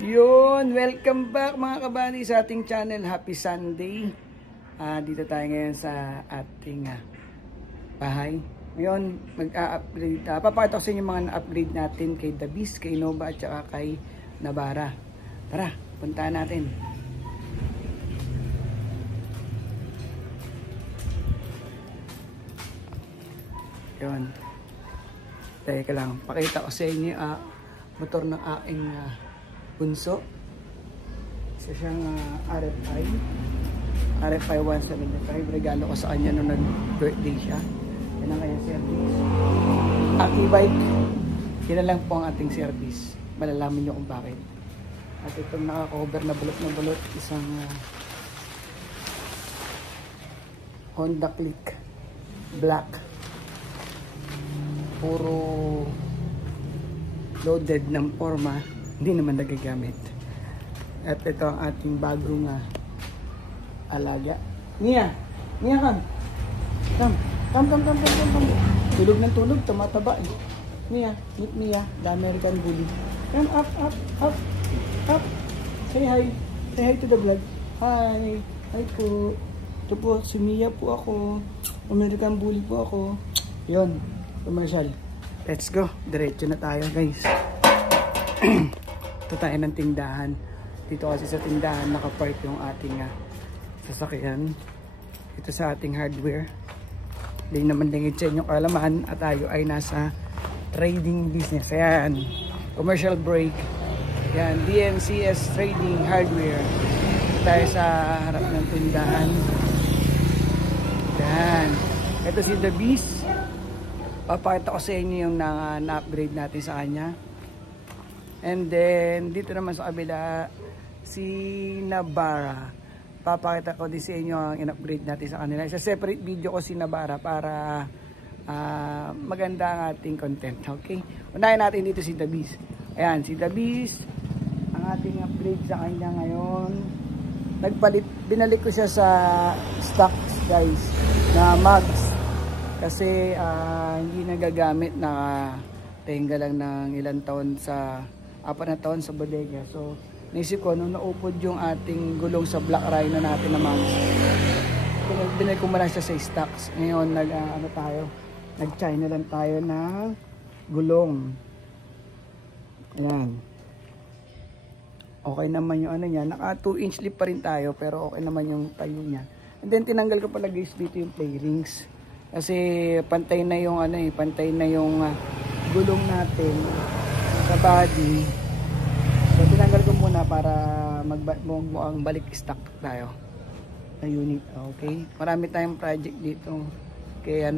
Yun, welcome back mga kabady sa ating channel. Happy Sunday. Dito tayo ngayon sa ating bahay. Ngayon, mag-upgrade. Papakita ko sa inyo mga na-upgrade natin kay The Beast, kay Nova at saka kay Nabara. Tara, puntahan natin. Yun. Teka lang, pakita ko sa inyo motor ng aking bunso. Isa siyang RFI 175. Regalo ko sa kanya nung nag-birthday siya. Yan ang kanyang service. Aki bike. Yan lang po ang ating service. Malalaman nyo kung bakit. At itong naka-cover na bulot isang Honda Click black. Puro loaded ng forma, hindi naman nagagamit. At ito ang ating bagong alaga. Mia, come. Tulog ng tulog, tumataba eh. Mia, meet Mia, the American Bully. Come up. Say hi to the vlog. Hi po. Ito po, si Mia po ako. American Bully po ako. Yun, commercial. Let's go. Diretso na tayo guys. Ito tayo ng tindahan. Dito kasi sa tindahan nakapark yung ating sasakyan. Ito sa ating hardware. Hindi naman dingit sa inyong kalaman at tayo ay nasa trading business. Ayan. Commercial break. Ayan. DMCS Trading Hardware. Ito tayo sa harap ng tindahan. Ayan. Ito si The Beast. Papakita ko sa inyo yung na-upgrade natin sa kanya. And then, dito naman sa kabila, si Nabara. Papakita ko din sa inyo ang in-upgrade natin sa kanila. Sa separate video ko si Nabara para maganda ang ating content. Okay? Unahin natin dito si The Beast. Ayan, si The Beast. Ang ating upgrade sa kanya ngayon. Binalik ko siya sa stocks guys, na mugs. Kasi hindi nagagamit na tenga lang ng ilang taon sa 4 na taon sa bodega. So naisip ko nung naupod yung ating gulong sa Black Rhino natin naman, binalik ko muna siya sa stocks. Ngayon nag-China lang tayo ng gulong. Ayan. Okay naman yung niya, naka 2-inch lip pa rin tayo pero okay naman yung tayo niya. And then tinanggal ko pala guys dito yung play rings. Kasi pantay na yung gulong natin sa body. So tinanggal ko muna para mukhang balik stock tayo na unit. Okay? Marami tayong project dito kay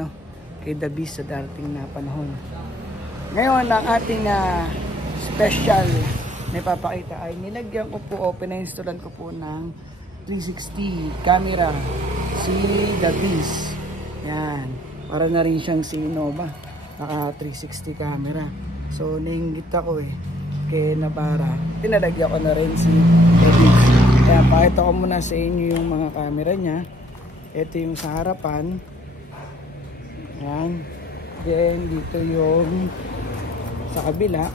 The Beast sa darating na panahon. Ngayon ang ating special na ipapakita ay nilagyan ko po, pina-installan ko po ng 360 camera si The Beast. Yan, para na rin siyang si Nova, naka 360 camera. So nainggit ako kay Nabara, pinalagyan ko na rin si Edith. Kaya pakita ko muna sa inyo yung mga camera niya. Ito yung sa harapan. Yan. Then dito yung sa kabila.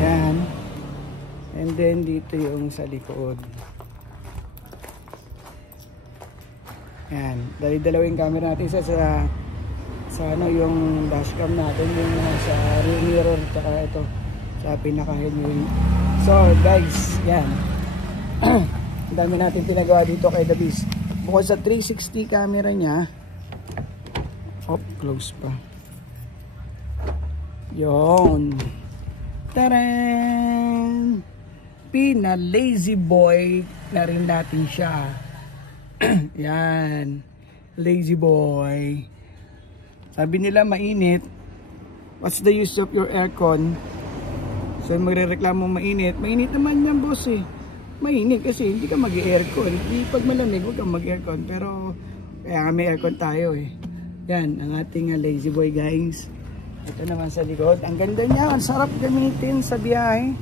Yan. And then dito yung sa likod. Yan, dalawing camera natin sa yung dashcam natin, yung sa rear mirror, tsaka ito sa pinaka-headlight. So guys, yan. Ang dami natin pinagawa dito kay The Beast. Bukod sa 360 camera niya, close pa. Yon. Taran! Pina-lazy boy na rin natin siya. Yan, lazy boy. Sabi nila mainit, what's the use of your aircon? So magrereklamo mainit naman yan boss mainit kasi hindi ka mag-aircon. Pag malamig huwag kang mag-aircon, pero kaya may aircon tayo yan ang ating lazy boy guys. Ito naman sa likod, ang ganda niya, ang sarap gamitin sa biyahe.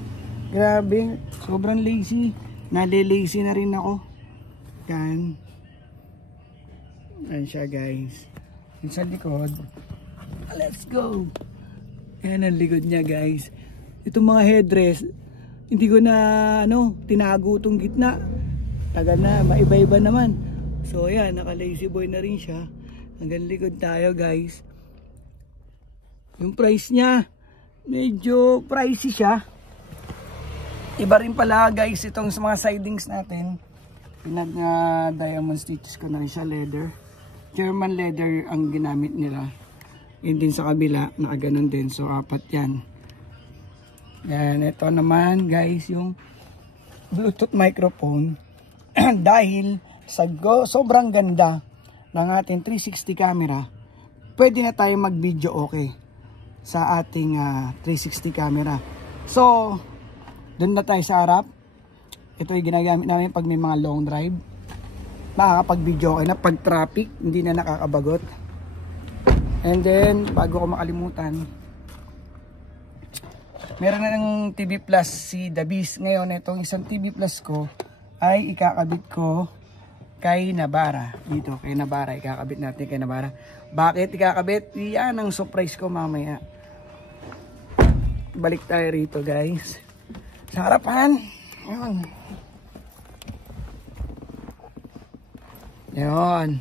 Grabe, sobrang lazy, nale-lazy na rin ako. Yan. Ayan siya guys. Yung sa likod. Let's go. Ayan ang likod niya guys. itong mga headrest, hindi ko na tinago itong gitna. Tagal na, maiba-iba naman. So ayan, naka lazy boy na rin siya. Hanggang likod tayo guys. Yung price niya, medyo pricey siya. Iba rin pala guys itong sa mga sidings natin. Pinag diamond stitches ko na rin siya, leather. German leather ang ginamit nila. Yun din sa kabila, nakaganon din. So 4 yan. Yan, ito naman guys yung Bluetooth microphone. Dahil sa sobrang ganda ng ating 360 camera, pwede na tayo mag video okay sa ating 360 camera. So doon na tayo sa harap. Ito ay ginagamit namin pag may mga long drive, makakapag video okay na pag traffic, hindi na nakakabagot. And then bago ko makalimutan, meron na ng TV Plus si The Beast. Ngayon itong isang TV Plus ko ay ikakabit ko kay Nabara. Dito kay Nabara, ikakabit natin kay Nabara. Bakit ikakabit? Yan ang surprise ko mamaya. Balik tayo rito guys sa harapan. Yun.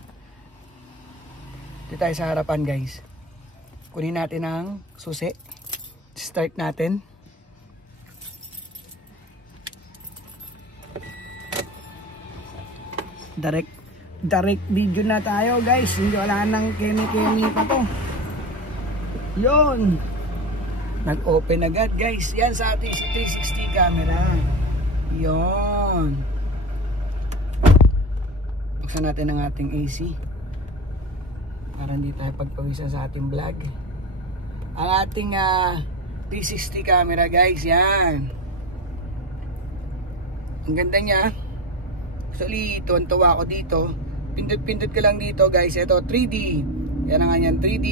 Dito tayo sa harapan guys. Kunin natin ang susi. Start natin. Direct video na tayo guys. Hindi wala nang kemi-kemi pa to. Yun. Nag-open agad guys. Yan sa ating 360 camera. Yun. Buksan natin ang ating AC. Para hindi tayo pagpawisan sa ating vlog. Ang ating 360 camera guys. Yan. Ang ganda niya. Actually, tuwan-tuwa ako dito. Pindot-pindot ka lang dito guys. Ito 3D. Yan ang kanyang 3D.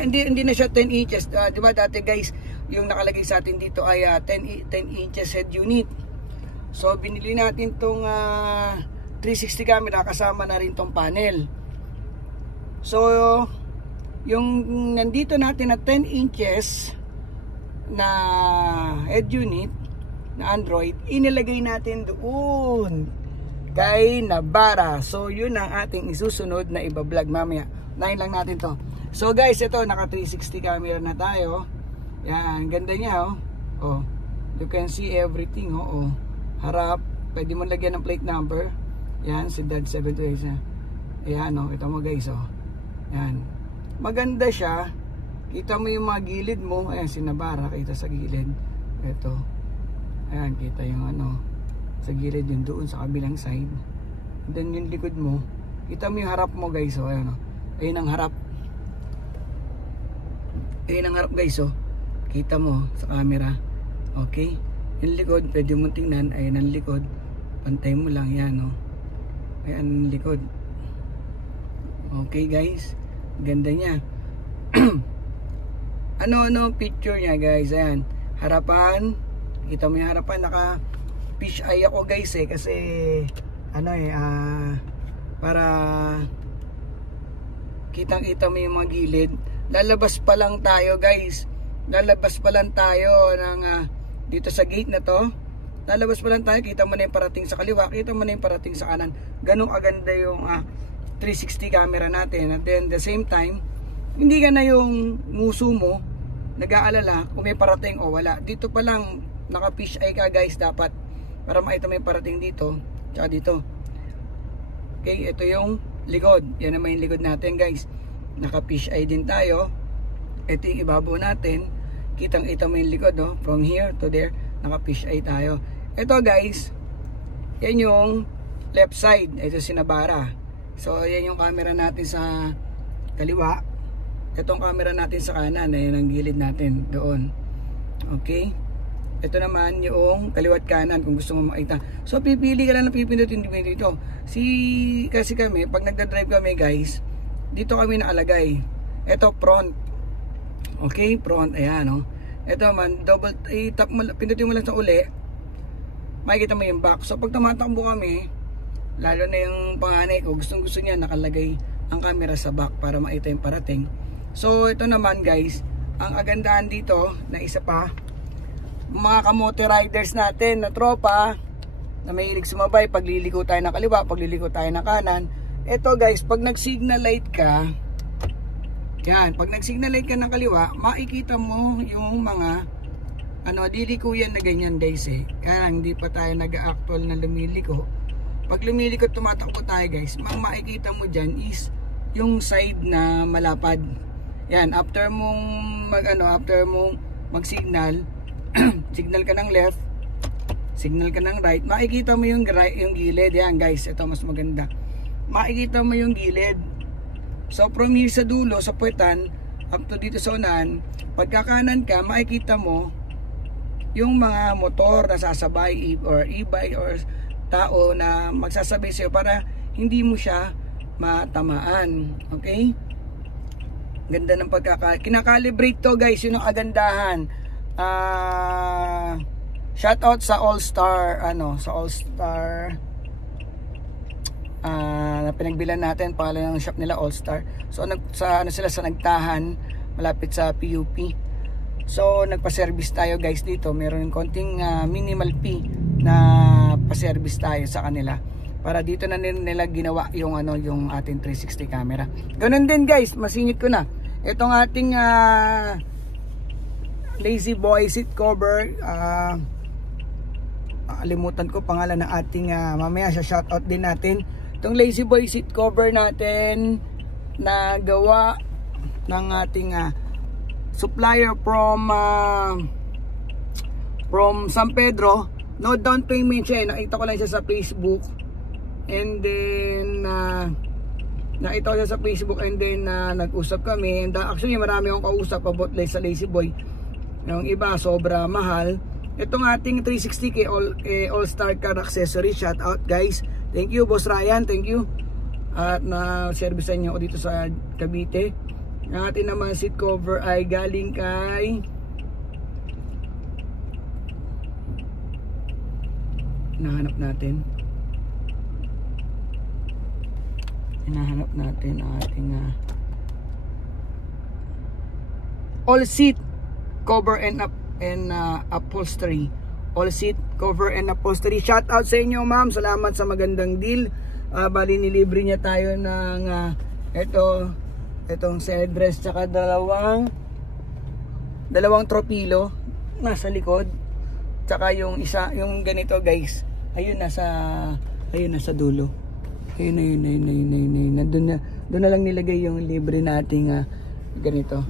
Hindi na siya 10 inches. Diba dati guys, yung nakalagay sa atin dito ay 10 inches head unit. So binili natin tong 360 camera, kasama na rin tong panel. So yung nandito natin na 10 inches na head unit na Android, inilagay natin doon kay Nabara. So yun ang ating isusunod na iba-vlog mamaya. Nahin lang natin to. So guys, ito naka 360 camera na tayo. Yan, ganda niya oh. Oh, you can see everything oh. Harap, pwede mo lagyan ng plate number. Yan, si Dad 728 na. Ayan oh, kita mo guys oh. Yan. Maganda siya. Kita mo yung mga gilid mo. Ayan si Nabara, kita sa gilid. Ito. Ayan, kita yung sa gilid yung doon sa kabilang side. And then yung likod mo, kita mo yung harap mo guys oh. Ayan oh. Ayun ang harap. Ayun ang harap guys oh. Kita mo sa camera. Okay? Yung likod, pwede mo tingnan. Ayun ang likod. Pantay mo lang yan oh. Ayun ang likod. Okay guys. Ganda niya. Ano picture niya guys. Ayan. Harapan. Kita mo yung harapan. Naka fish eye ako guys kasi para kitang-kita mo yung mga gilid. Lalabas pa lang tayo guys. Lalabas pa lang tayo ng dito sa gate na to. Lalabas pa lang tayo. Kita mo na yung parating sa kaliwa. Kita mo na yung parating sa kanan. Ganun aganda yung 360 camera natin. At then the same time, hindi ka na yung muso mo nag-aalala kung may parating o wala. Dito pa lang naka fish eye ka guys dapat para makita mo yung parating dito tsaka dito. Okay, ito yung likod. Yan naman yung likod natin guys. Naka fish eye din tayo. Ito yung ibabaw natin. Kitang-kita mo yung likod oh. From here to there, naka fish eye tayo. Ito guys, yan yung left side. Ito si Nabara. So yan yung camera natin sa kaliwa. Itong camera natin sa kanan. Ayan ang gilid natin doon. Okay. Ito naman yung kaliwat kanan kung gusto mo makita. So pipili ka lang ng pipindutin dito. Kasi kami, pag nagda-drive kami guys, dito kami nakalagay. Ito front. Okay, front. Ayan oh. Ito man, double tap mo, pindutin mo lang sa uli. Makikita mo yung back. So pag tumatakbo kami, lalo na yung panganay ko, gustong niya nakalagay ang camera sa back para makita yung parating. So ito naman guys, ang agandahan dito na isa pa, mga kamote riders natin na tropa na mahilig sumabay, pagliliko tayo ng kaliwa, pagliliko tayo ng kanan. Ito guys, pag nag-signal light ka, yan, pag nag-signal light ka ng kaliwa, makikita mo yung mga liliko yan na ganyan guys eh. Kaya hindi pa tayo nag-actual na lumiliko. Pag lumiliko, tumatakbo tayo guys, makikita mo dyan is yung side na malapad. Yan, after mong mag-signal, signal ka ng left, signal ka ng right, makikita mo yung gilid. Yan guys, ito mas maganda. Makikita mo yung gilid. So from here sa dulo, sa puwetan, up to dito sa unahan, pagkakanan ka, makikita mo yung mga motor na sasabay or e-bike or tao na magsasabay sa'yo para hindi mo siya matamaan. Okay? Ganda ng kinakalibrate to guys, yun ang agandahan. Shout out sa All-Star na pinagbilan natin, pangalan ng shop nila All-Star. So sa Nagtahan, malapit sa PUP. So nagpa-service tayo guys dito. Meron konting minimal fee na pa-service tayo sa kanila. Para dito na nila ginawa yung yung ating 360 camera. Ganun din guys, masingit ko na. Itong ating Lazy Boy seat cover, kalimutan ko pangalan ng ating mamaya sa shoutout din natin. Itong Lazy Boy seat cover natin na gawa ng ating supplier from San Pedro. No down payment siya. Nakita ko lang siya sa Facebook. And then nakita ko siya sa Facebook, and then nag-usap kami. And actually marami akong kausap about sa Lazy Boy. Yung iba sobra mahal. Itong ating 360 All-Star Car Accessory, shout out guys. Thank you Boss Ryan, thank you. At na-service niyo ako dito sa Cavite. Ang ating naman seat cover ay galing kay hinahanap natin ang ating all seat cover and upholstery. All seat cover and upholstery. Shout out sa inyo ma'am, salamat sa magandang deal. Bali nilibre niya tayo ng itong Cedres tsaka dalawang tropilo nasa likod, tsaka yung isa, yung ganito guys, ayun nasa dulo. Ayun. Doon na lang nilagay yung libre nating ganito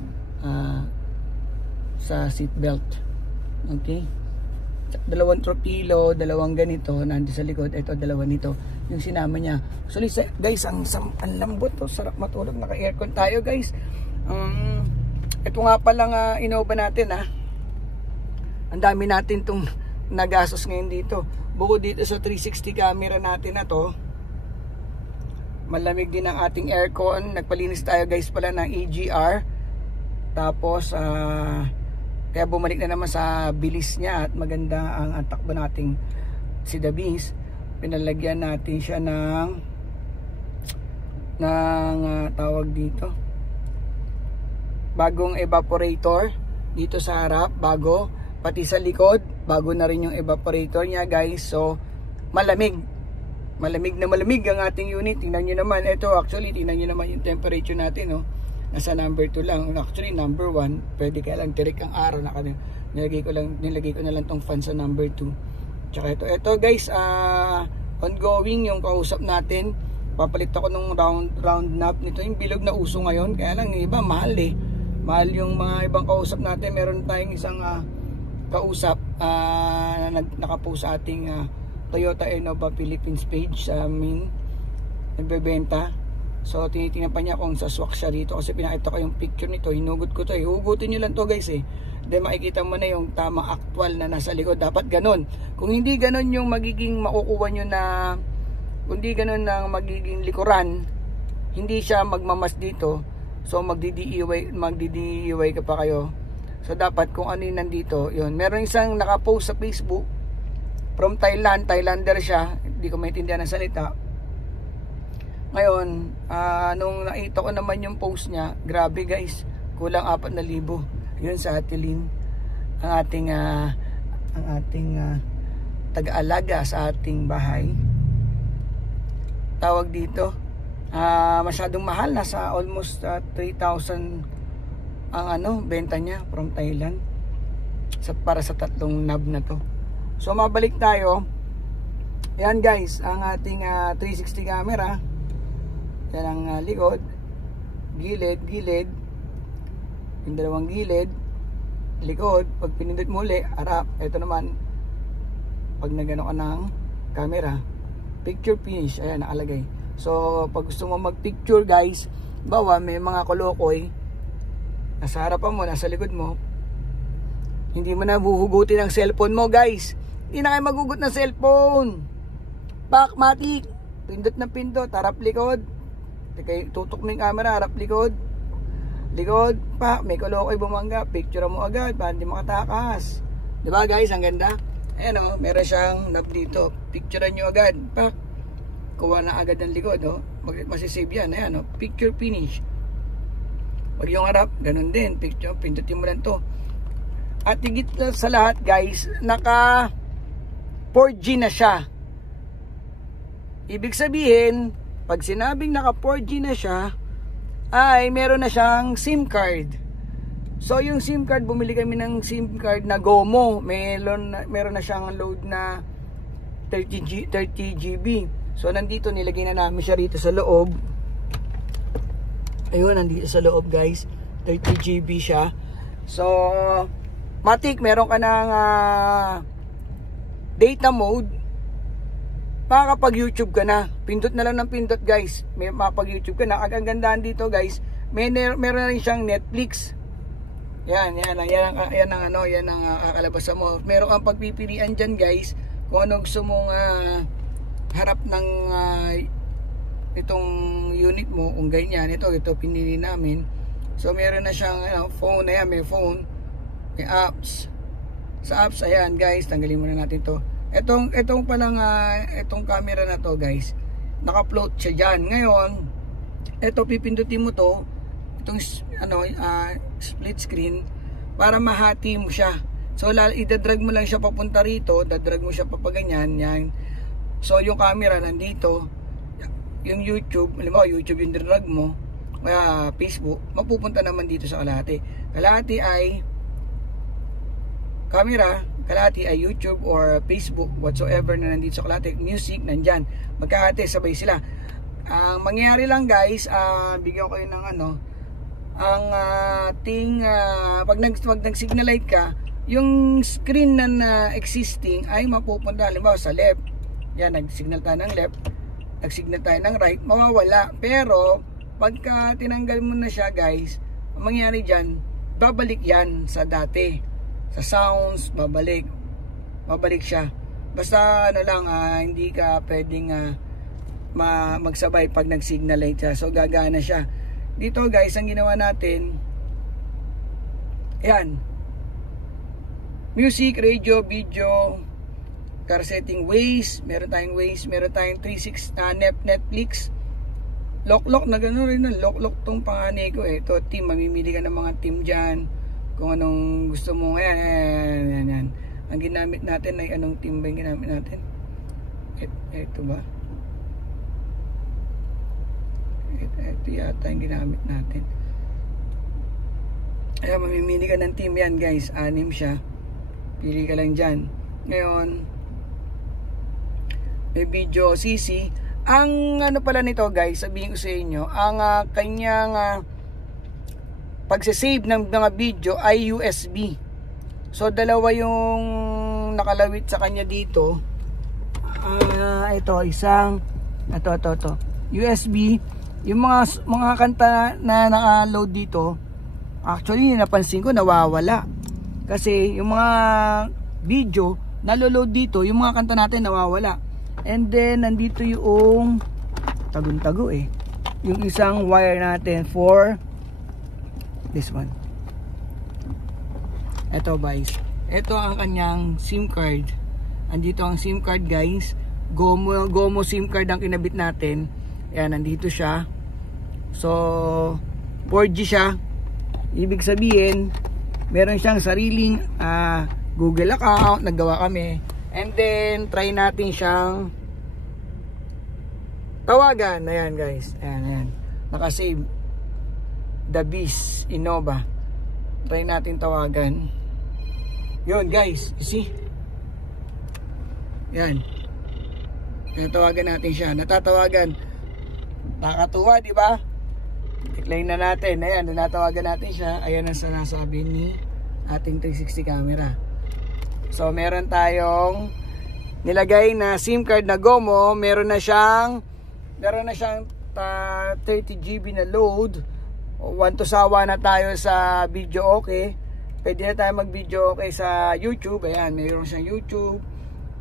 sa seat belt. Okay? Dalawang tropilo, dalawang ganito nandiyan sa likod. Ito dalawa nito yung sinama niya. Actually guys, ang lambot to, sarap matulog, naka-aircon tayo guys. Ito nga palang Innova natin Ang dami natin tong nagastos ngayon dito. Bukod dito sa 360 camera natin na to, malamig din ang ating aircon. Nagpalinis tayo guys pala ng EGR. Tapos kaya bumalik na naman sa bilis niya at maganda ang takbo nating si The Beast. Pinalagyan natin siya ng tawag dito, bagong evaporator dito sa harap, bago, pati sa likod bago na rin yung evaporator niya guys. So malamig ang ating unit. Tingnan nyo naman ito, actually tingnan nyo naman yung temperature natin nasa number 2 lang. Actually number 1, pwede kaya lang tirik ang araw. Nilagay ko na lang tong fan sa number 2. Tsaka ito guys, ongoing yung kausap natin. Papalit ako ng round knob nito, yung bilog na uso ngayon. Kaya lang iba mahal mahal yung mga ibang kausap natin. Meron tayong isang kausap nakapost sa ating Toyota Innova Philippines page sa amin, nagbebenta. So tinitingnan pa niya kung sa swak siya dito, kasi pinakita ko yung picture nito, hinugot ko to hugutin nyo lang to guys then makikita mo na yung tamang actual na nasa likod. Dapat ganun. Kung hindi ganun yung magiging makukuha nyo na, kundi ganun ang magiging likuran, hindi siya magmamas dito. So magdi-DIY ka pa kayo. So dapat kung ano yung nandito, yun. Meron isang nakapost sa Facebook from Thailand, Thailander siya, hindi ko maintindihan ang salita. Ngayon, nung nakita ko naman yung post niya, grabe guys, kulang 4,000. Yun sa Atilin, ang ating taga-alaga sa ating bahay. Tawag dito, masyadong mahal, nasa almost 3,000 ang benta niya from Thailand para sa 3 knob na to. So mabalik tayo. Yan guys, ang ating 360 camera. Yan ang likod, gilid, yung dalawang gilid, likod. Pag pinindot mo uli, harap. Ito naman, pag nagano ka ng camera, picture finish, ayan nakalagay. So pag gusto mo mag picture guys, bawa may mga kolokoy nasa harapan mo, nasa likod mo, hindi mo na buhugutin ang cellphone mo guys. Hindi na kayo magugot ng cellphone. Backmatic, pindot na pindot, harap likod. Tutok mo yung camera, harap likod, pa, may kolokoy bumangga, picture mo agad para hindi makatakas. Diba guys, ang ganda. Ayan meron siyang knob dito, picturean nyo agad, pa, kuha na agad ng likod. Masisave yan. Ayan picture finish. Pag yung harap, ganun din, picture, pindutin mo lang to. At higit sa lahat guys, naka 4G na siya. Ibig sabihin, pag sinabing naka 4G na siya, ay meron na siyang SIM card. So yung SIM card, bumili kami ng SIM card na GOMO. Meron na siyang load na 30 GB. So nandito, nilagay na namin siya rito sa loob. Ayun, nandito sa loob guys, 30 GB siya. So matik, meron ka ng data mode, makakapag YouTube ka na. Pindot na lang ng pindot guys, may makapag YouTube ka na. Ang gandaan dito guys, meron na rin siyang Netflix. Yan ang kakalabasan mo. Meron kang pagpipilian dyan guys, kung ano gusto mong harap ng itong unit mo. Kung ganyan, ito pinili namin. So meron na siyang phone. Ayan, may phone, may apps. Sa apps, ayan guys, tanggalin muna natin to. Itong camera na to guys, naka-float siya dyan. Ngayon, ito pipindutin mo to, itong split screen, para mahati mo siya. So idadrag mo lang siya papunta rito, dadrag mo siya papaganyan, yan. So yung camera nandito, yung YouTube, halimbawa YouTube yung dadrag mo, kaya Facebook, mapupunta naman dito sa kalahati. Kalahati ay camera, kalahati ay YouTube or Facebook, whatsoever na nandito sa kalahati. Music, nandyan. Magkahati, sabay sila. Ang mangyayari lang guys, bigyan ko kayo ng ang pag nag-signal light ka, yung screen na existing ay mapupunta, halimbawa sa left. Yan, nag-signal tayo ng left, nag-signal tayo ng right, mawawala. Pero pagka tinanggal mo na siya guys, ang mangyayari dyan, babalik yan sa dati. Sa sounds, babalik siya. Basta hindi ka pwedeng magsabay pag nag-signal light siya. So gagana siya. Dito guys, ang ginawa natin, yan, music, radio, video, car setting, Waze, meron tayong Waze, meron tayong 360 Netflix, lock na gano'n rin, lock tong panganay ko. Ito team, mamimili ka ng mga team dyan kung anong gusto mo. Yan. Ang ginamit natin ay anong team ba yung ginamit natin? Ito ba? Ito yata yung ginamit natin. Ayan, mamimili ka ng team yan guys. 6 siya. Pili ka lang dyan. Ngayon, may video CC. Ang pala nito guys, sabihin ko sa inyo, ang kanyang pagsasave ng mga video ay USB. So dalawa yung nakalawit sa kanya dito. Ito USB. Yung mga kanta na naka-load dito, actually napansin ko nawawala. Kasi yung mga video nalo-load dito, yung mga kanta natin nawawala. And then nandito yung tago yung isang wire natin for this one. Ito guys, ito ang kanyang SIM card. Andito ang SIM card guys, GOMO SIM card ang kinabit natin. Ayan, nandito siya. So 4G siya. Ibig sabihin Meron siyang sariling Google account, naggawa kami. And then try natin siyang tawagan. Ayan guys, ayan. Nakasave The Beast Innova. Try natin tawagan. Yun guys, you see? Yan. Natawagan natin siya. Natatawagan. Nakakatuwa, di ba? Decline na natin. Ayan, natawagan natin siya. Ayan ang sinasabi ni ating 360 camera. So, meron tayong nilagay na SIM card na GOMO. Meron na siyang 30 GB na load. 1 to sawa na tayo sa video okay. Pwede na tayo mag video okay sa YouTube. Ayan, mayroon siyang YouTube,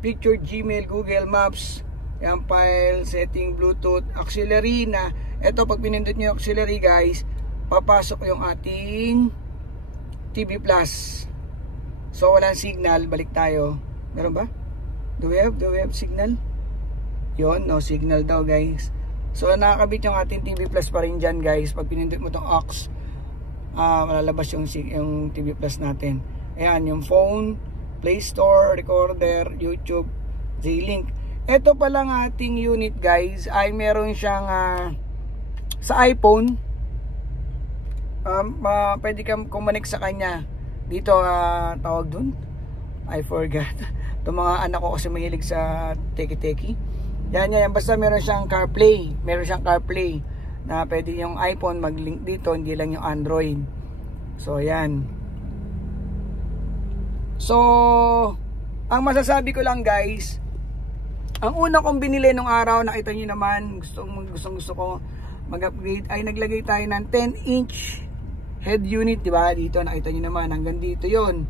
picture, Gmail, Google Maps. Ayan, file, setting, Bluetooth, auxiliary na. Ito, pag pinindot nyo yung auxiliary guys, papasok yung ating TV Plus. So, walang signal. Balik tayo. Meron ba? Do we have signal? Yun, no signal daw guys. So, nakakabit yung ating TV Plus pa rin dyan guys. Pag pinindot mo itong aux, malalabas yung TV Plus natin. Ayan, yung phone, Play Store, recorder, YouTube, J-Link. Ito palang ating unit guys ay meron siyang sa iPhone. Pwede kang kumonek sa kanya. Dito, tawag dun, I forgot. Itong mga anak ko kasi mahilig sa teki-teki. Yan. Basta meron siyang CarPlay. Meron siyang CarPlay na pwede yung iPhone mag-link dito, hindi lang yung Android. So, yan. So, ang masasabi ko lang guys, ang una kong binili nung araw, nakita nyo naman, gusto ko mag-upgrade, ay naglagay tayo ng 10-inch head unit, diba? Dito, nakita nyo naman, hanggang dito yon.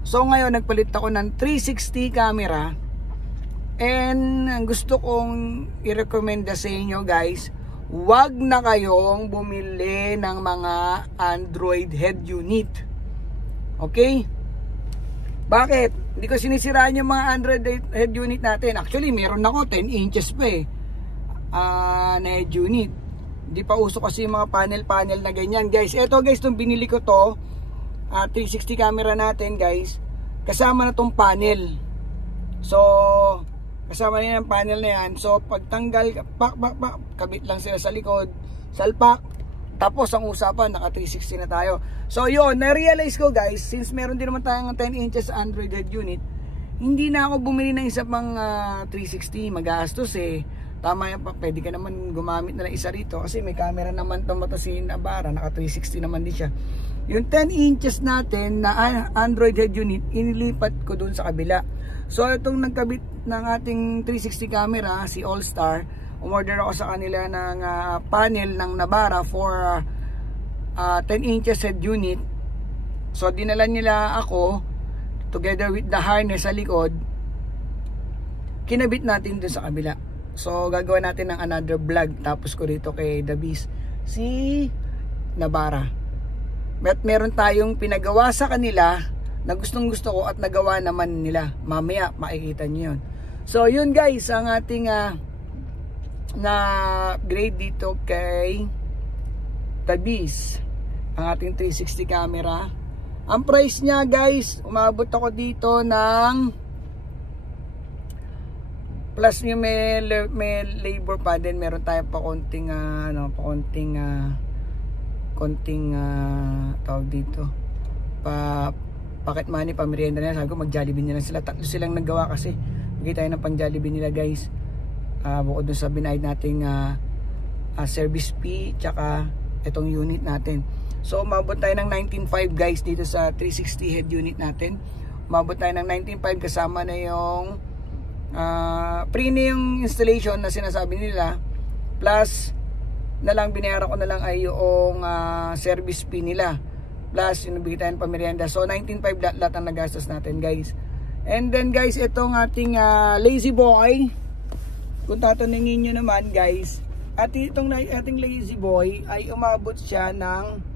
So, ngayon, nagpalit ako ng 360 camera. And, gusto kong i-recommend sa inyo, guys, wag na kayong bumili ng mga Android head unit. Okay? Bakit? Hindi ko sinisiraan yung mga Android head unit natin. Actually, meron ako 10 inches pa na head unit. Hindi pa uso kasi yung mga panel na ganyan guys. Eto guys, itong binili ko to 360 camera natin guys, kasama na tong panel. So, kasama na yung panel na yan. So, pagtanggal, kabit lang sila sa likod, salpak. Tapos ang usapan, naka 360 na tayo. So yun, na-realize ko guys, since meron din naman tayong 10 inches Android head unit, hindi na ako bumili ng isa pang 360, magastos Tama yan, pwede ka naman gumamit na ng isa rito kasi may camera naman itong si Nabara, naka 360 naman din siya. Yung 10 inches natin na Android head unit, inilipat ko dun sa kabila. So itong nagkabit ng ating 360 camera, si All Star, umorder ako sa kanila ng panel ng Nabara for 10 inches head unit. So dinala nila ako together with the harness sa likod. Kinabit natin dun sa kabila. So gagawa natin ng another vlog tapos ko dito kay The Beast si Nabara. Meron tayong pinagawa sa kanila na gustong gusto ko at nagawa naman nila. Mamaya makikita nyo yun. So yun guys, ang ating na upgrade dito kay The Beast, ang ating 360 camera. Ang price niya guys, umabot ako dito ng plus yung may labor pa din, meron tayo pa konting tawag dito pocket money, pamerienda na. Sabi ko mag Jollibee na lang sila, tatlo silang naggawa kasi bigay tayo ng pang Jollibee nila guys. Bukod dun sa binayad nating service fee tsaka itong unit natin. So umabot tayo ng 19.5 guys dito sa 360 head unit natin. Umabot tayo ng 19.5 kasama na yung free na yung installation na sinasabi nila, plus na lang binayaran ko na lang ay yung service fee nila, plus yung nabigay tayo ng pamerienda. So 19.5 lahat ang nagastos natin guys. And then guys, itong ating Lazy Boy, kung tatanungin nyo naman guys, at itong ating Lazy Boy ay umabot siya ng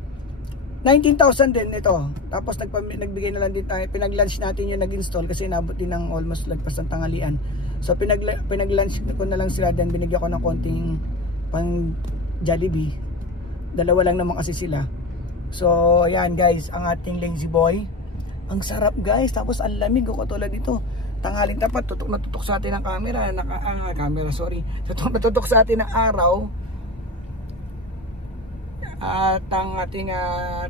19,000 din ito. Tapos nagbigay na lang din tayo, pinag-lunch natin yung nag-install kasi nabot din ng almost lagpas ng tanghalian. So pinag-lunch ko na lang sila, then binigyan ko ng konting pang Jollibee. Dalawa lang naman kasi sila. So ayan guys, ang ating lazy boy. Ang sarap guys, tapos ang lamig o katulad dito. Tanghaling tapat, tutok na tutok sa atin ang camera, tutok na tutok sa atin ang araw. At ang ating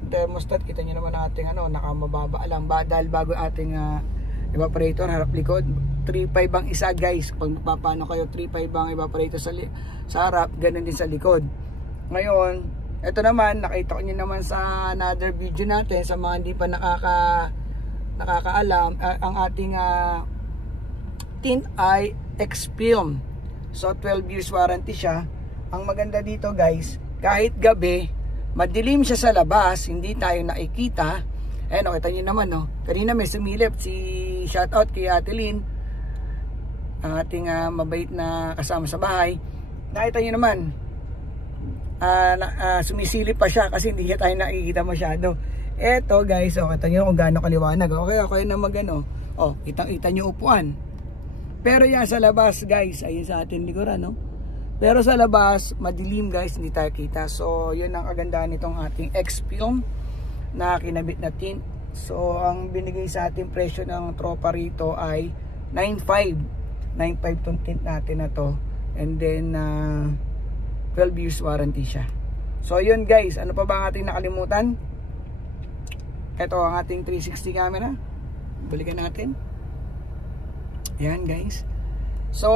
thermostat, kita nyo naman ang ating nakamababa lang dahil bago ating evaporator harap likod. 3.5 ang isa guys. Pag magpapano kayo, 3.5 ang evaporator sa harap, ganun din sa likod. Ngayon, ito naman, nakita ko nyo naman sa another video natin, sa mga hindi pa nakakaalam, ang ating tint ay X-Film. So 12 years warranty siya. Ang maganda dito guys, kahit gabi, madilim siya sa labas, hindi tayo nakikita. Ayan, kita nyo naman, no? Kanina may sumilip, shoutout kay Ate Lynn, ang ating mabait na kasama sa bahay. Nakita nyo naman, sumisilip pa siya kasi hindi tayo nakikita masyado. Eto guys, kita nyo kung gaano kaliwanag. Okay na kitang-kita nyo upuan. Pero yan sa labas guys, ayun sa ating likuran, no? Pero sa labas, madilim guys, hindi tayo kita. So, yun ang kagandahan nitong ating X-Film na kinabit na tint. So, ang binigay sa ating presyo ng tropa rito ay 9.5. 9.5 tong tint natin na to. And then, 12 years warranty siya. So, yun guys. Ano pa ba ang ating nakalimutan? Ito ang ating 360 camera. Balikan natin. Yan guys. So,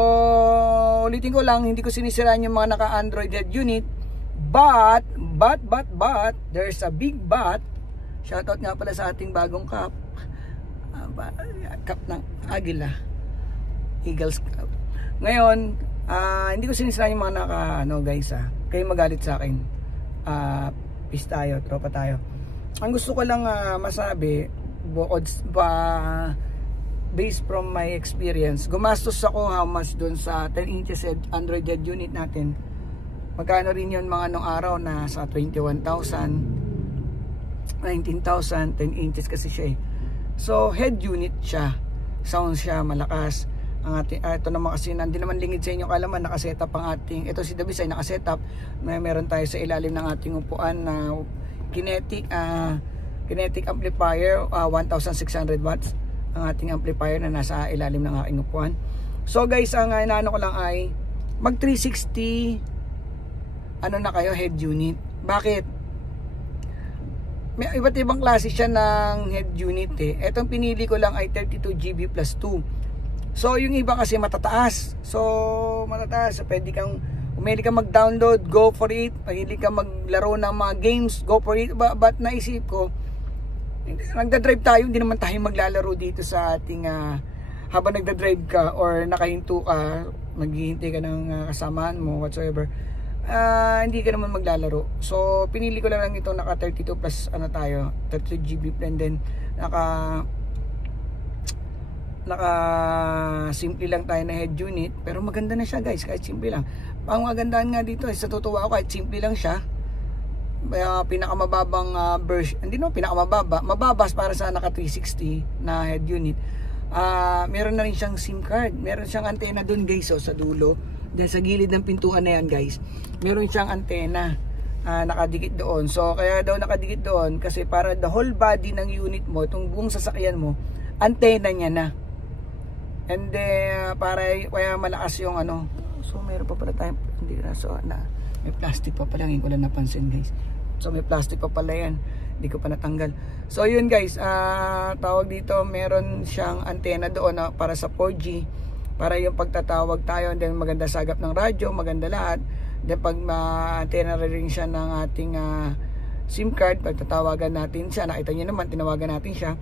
ulitin ko lang, hindi ko sinisiraan yung mga naka-Android head unit. But, there's a big but. Shoutout nga pala sa ating bagong cup. Cup ng Agila. Eagles Cup. Ngayon, hindi ko sinisiraan yung mga guys kayo magalit sa akin. Peace tayo, tropa tayo. Ang gusto ko lang masabi, based from my experience, gumastos ako how much dun sa 10 inches Android head unit natin. Magkano rin yun mga nung araw na sa 21,000, 19,000, 10 inches kasi siya eh. So head unit siya, sound siya, malakas. Ang ating, ito naman kasi hindi naman lingid sa inyo kalaman, nakasetup ang ating, ito si Davis ay nakasetup, meron tayo sa ilalim ng ating upuan na kinetic amplifier, 1,600 watts ang ating amplifier na nasa ilalim ng aking upuan. So guys, ang inaano ko lang ay mag 360 na kayo head unit. Bakit? May iba't ibang klase siya ng head unit eh. Etong pinili ko lang ay 32GB plus 2. So yung iba kasi matataas. So pwede kang mag-download, go for it. Pwede kang maglaro ng mga games, go for it. But naisip ko, nagda-drive tayo, hindi naman tayo maglalaro dito sa ating habang nagda-drive ka or nakahinto ka, maghihintay ka ng kasamaan mo whatsoever, hindi ka naman maglalaro. So pinili ko lang ito, naka 32 plus 32GB, and then naka simple lang tayo na head unit, pero maganda na siya guys, kahit simple lang. Ang magandaan nga dito, sa totoo ako, kahit simple lang siya, pinakamababang version, hindi no mababas para sa naka 360 na head unit. Meron na rin siyang SIM card, meron siyang antena doon guys, sa dulo, then sa gilid ng pintuan na yan guys, meron siyang antena nakadikit doon. So kaya daw nakadikit doon kasi para the whole body ng unit mo, itong buong sasakyan mo, antena niya na. And then kaya malakas yung so meron pa pala tayo, hindi na, so may plastic pa pala, ngayon ko lang napansin guys. So may plastic pa pala yan, hindi ko pa natanggal. So yun guys, tawag dito, meron siyang antena doon para sa 4G, para yung pagtatawag tayo, and then maganda sagap ng radyo, maganda lahat. Then pag antena rin siya ng ating SIM card, pagtatawagan natin siya, nakita niyo naman, tinawagan natin siya.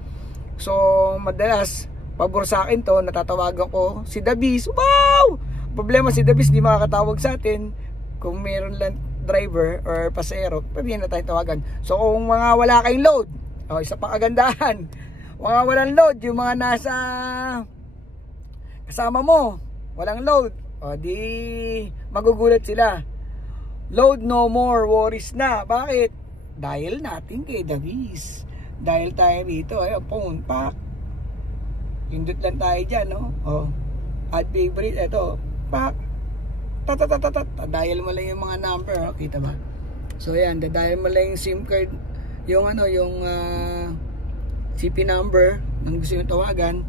So madalas, pabor sa akin to, natatawagan ko si Davis. Wow! Problema, si Davis di makakatawag sa atin. Kung meron lang driver or pasero, pwede na tayo tawagan. So kung mga wala kayong load, isa pang kagandahan, mga walang load, yung mga nasa kasama mo, walang load, di magugulat sila. Load no more, worries na. Bakit? Dial natin kay Davis. Dial tayo dito, phone pack. Pindot lang tayo dyan, no? Add favorite, eto, pack. Dial mo lang yung mga number, kita ba? So yan, dial mo lang yung SIM card, yung CP number ng gusto nyo tawagan,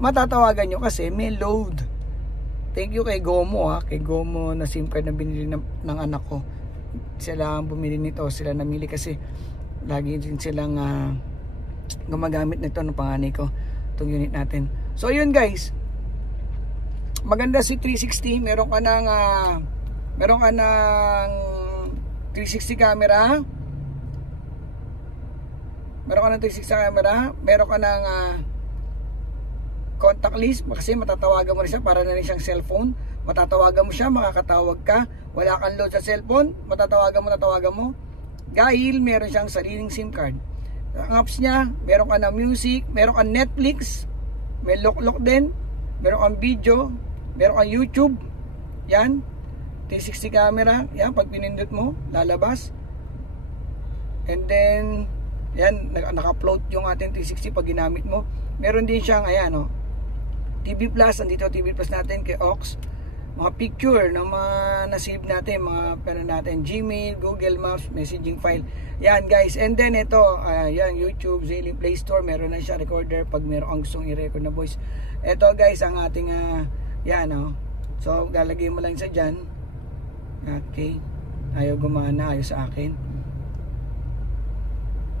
matatawagan nyo kasi may load. Thank you kay Gomo kay Gomo na SIM card na binili ng anak ko. Sila ang bumili nito, sila namili kasi lagi din silang gumagamit nito ng panganay ko, itong unit natin. So yun guys, maganda si 360, meron ka ng 360 camera. Meron ka ng 360 camera, meron ka ng contact list kasi matatawagan mo rin siya, para na rin siyang cellphone. Matatawagan mo siya, makakatawag ka. Wala kang load sa cellphone, matatawagan mo. Dahil meron siyang sariling SIM card. Ang apps niya, meron ka ng music, meron ka Netflix, may lock din, meron kang video, meron kang YouTube. Yan, 360 camera, yan, pag pinindot mo, lalabas. And then yan, naka-float yung ating 360 pag ginamit mo. Meron din siyang ayan TV Plus, andito TV Plus natin kay Ox. Mga picture ng mga na-save natin, mga pera natin, Gmail, Google Maps, messaging file. Yan guys, and then ito, yan, YouTube, Zelle, Play Store, meron na siya recorder pag meron kang gustong i-record na voice. Ito guys, ang ating yan so lalagay mo lang sa dyan. Okay, ayaw gumana, ayaw sa akin.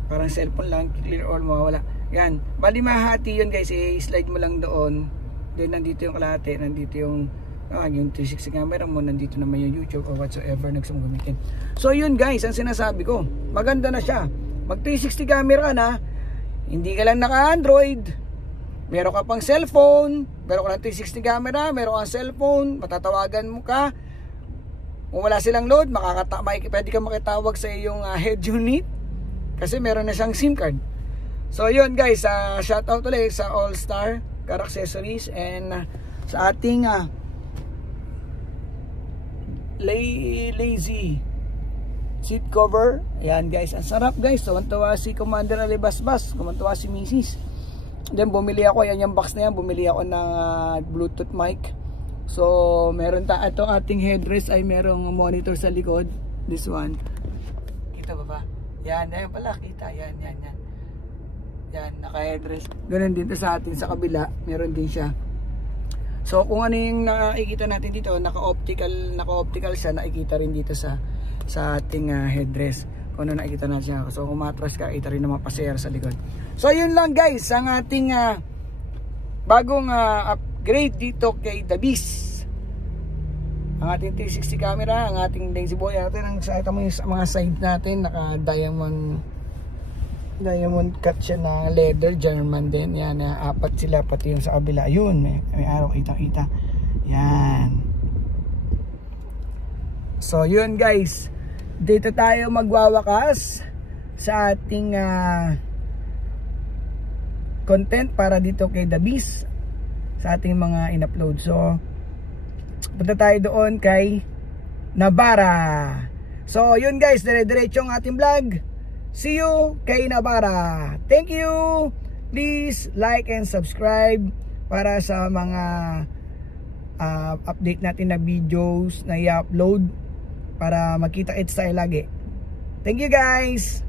Parang cellphone lang, clear all, mawawala. Yan, bali mahati yun guys, slide mo lang doon. Then nandito yung kalahati, nandito yung 360 camera mo, nandito naman yung YouTube or whatsoever na gusto mong gamitin. So yun guys, ang sinasabi ko, maganda na siya. Mag 360 camera na, hindi ka lang naka Android, meron ka pang cellphone, meron ka ng 360 camera, meron kang cellphone, matatawagan mo ka. Kung wala silang load, pwede ka makitawag sa iyong head unit kasi meron na siyang SIM card. So yun guys, shout out ulit sa All Star Car Accessories and sa ating lazy seat cover. Ayan guys, ang sarap guys. Tuwan-tuwa si Commander Alibasbas, tuwan-tuwa si Mrs. Then bumili ako, yan yung box na yan, bumili ako ng Bluetooth mic. So meron ito ating headrest ay merong monitor sa likod. This one, kita ba ba? Yan, yan pala, kita, yan. Yan, naka-headrest. Ganun din to sa atin, sa kabila, meron din siya. So, kung ano yung nakikita natin dito, naka-optical siya, nakikita rin dito sa ating headrest. Kung ano nakikita natin siya. So, kung matras ka, kita rin ng mga pasahero sa likod. So, yun lang guys, ang ating bagong upgrade dito kay The Beast. Ang ating 360 camera, ang ating lazy boy natin, ang sa mga side natin, naka diamond cut siya na leather, German din. Yan, apat sila, pati yung sa kabila. Ayun, may araw, kita. Yan. So, yun guys. Dito tayo magwawakas sa ating content para dito kay The Beast, sa ating mga in-upload. So, punta tayo doon kay Navara. So yun guys, dire-diretso ang ating vlog. See you kay Navara. Thank you. Please like and subscribe para sa mga update natin na videos na i-upload para makita-kits tayo lagi. Thank you guys.